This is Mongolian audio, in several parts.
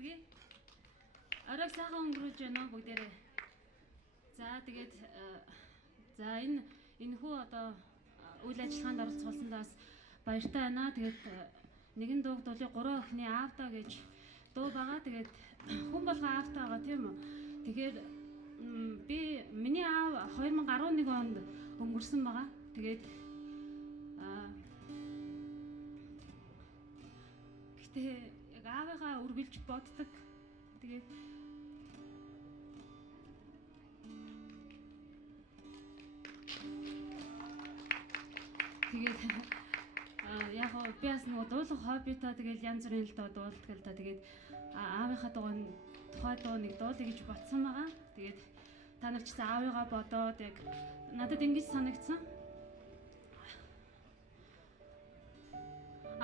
хүргэе. Оройг сайхан өнгөрүүлж байна уу бүгдээрээ. За тэгээд энэ хүү одоо үйл ажиллагаанд оролцуулсандаа бас баяртай байна. Тэгээд нэгэн дууг дуулыг 3 охины аавтаа гэж дуу байгаа. Тэгээд хүн болгон аавтаа байгаа тийм үү. Тэгэхээр миний аав 2011 онд өнгөрсөн байгаа. Тэгээд гэхдээ яг аавыгаа үргэлж боддог. Тэгээд яг би бас нөгөө дуулах хоббитаа тэгэл янз бүрийн л дуулдаг л да. Тэгээд аавынхаа тухай дуу нэг дуулъя гэж бодсон байгаа. Тэгээд та нар ч гэсэн аавыгаа бодоод яг надад ингэж санагдсан.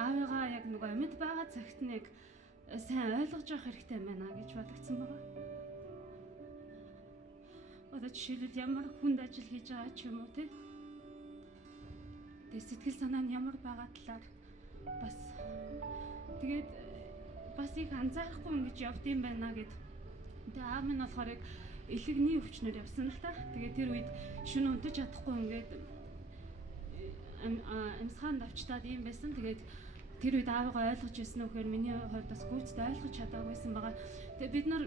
Аавыгаа яг нөгөө амьд байгаа цагт нь яг сайн ойлгож явах хэрэгтэй байна гэж бодогдсон байгаа. Одоо жишээлбэл ямар хүнд ажил хийж байгаа ч юм уу тий. Тэгээд сэтгэл санаа нь ямар байгаа талаар бас тэгээд бас их анзаарахгүй ингэж явд юм байна гэд. Тэгээд аав минь болохоор яг элэгний өвчнөр явсан л та. Тэгээд тэр үед шөнө унтаж чадахгүй ингээд амьсгаанд авчтаад юм байсан. Тэгээд тэр үед аавыгаа ойлгож ирсэн үү гэхээр миний хувьд бас гүйцэд ойлгож чадаагүй байсан байгаа. Тэгээд бид нар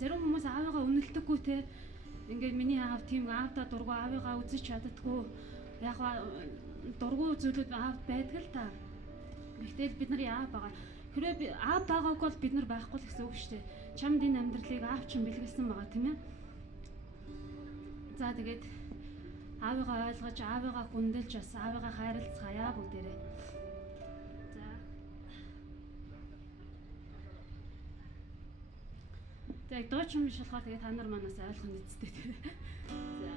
зарим хүмүүс аавыгаа үнэлдэггүй те. Ингээд миний аав тийм аавдаа дургу аавыгаа үзэж чаддаггүй. Яг дургу зүйлүүд аавд байдаг л та. Гэхдээ бид нарын аав байгаа. Хэрвээ аав байгаагүй бол бид нар байхгүй л гэсэн үг шүү дээ. Чамд энэ амьдралыг аав чинь бэлгэлсэн байгаа тийм ээ. За тэгээд аавыгаа ойлгож, аавыгаа хүндэлж бас аавыгаа хайрлцгаая бүгдээрээ. За. Тэгээд дуучин биш болохоор тэгээд та нар манаас ойлгох нэцтэй тийм. За.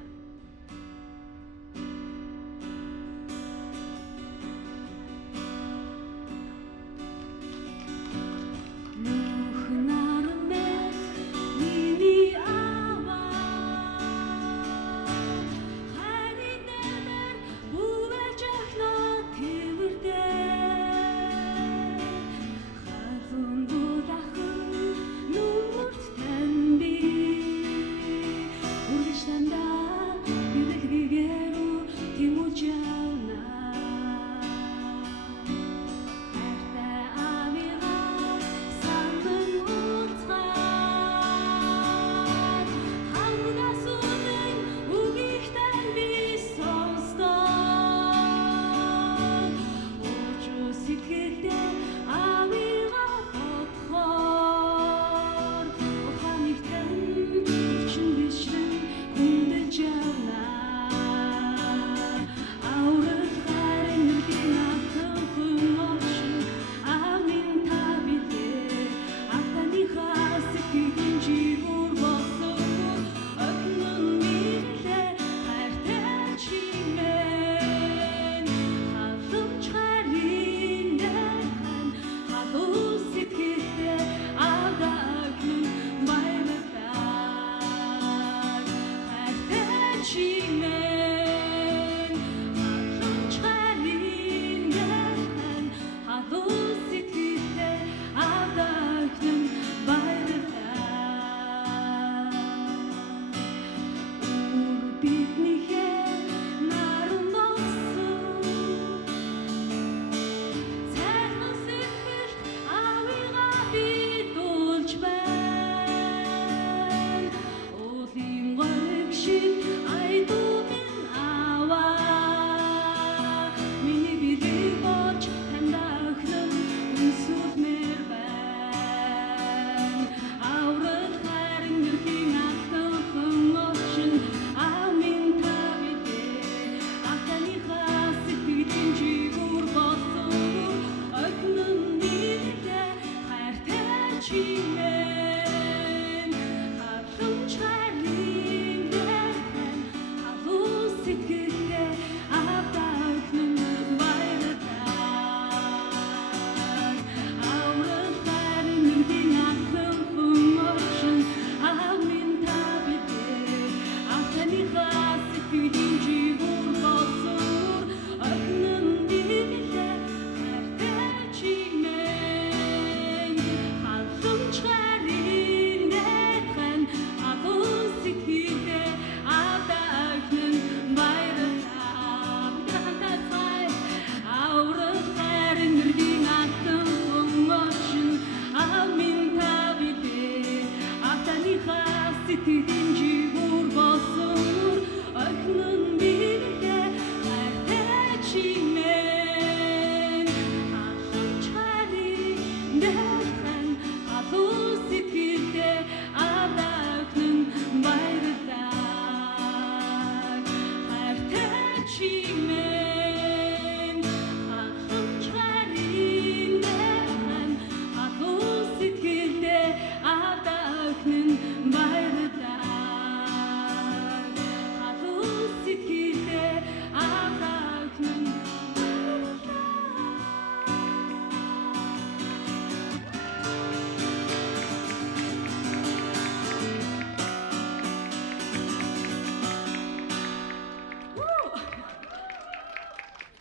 She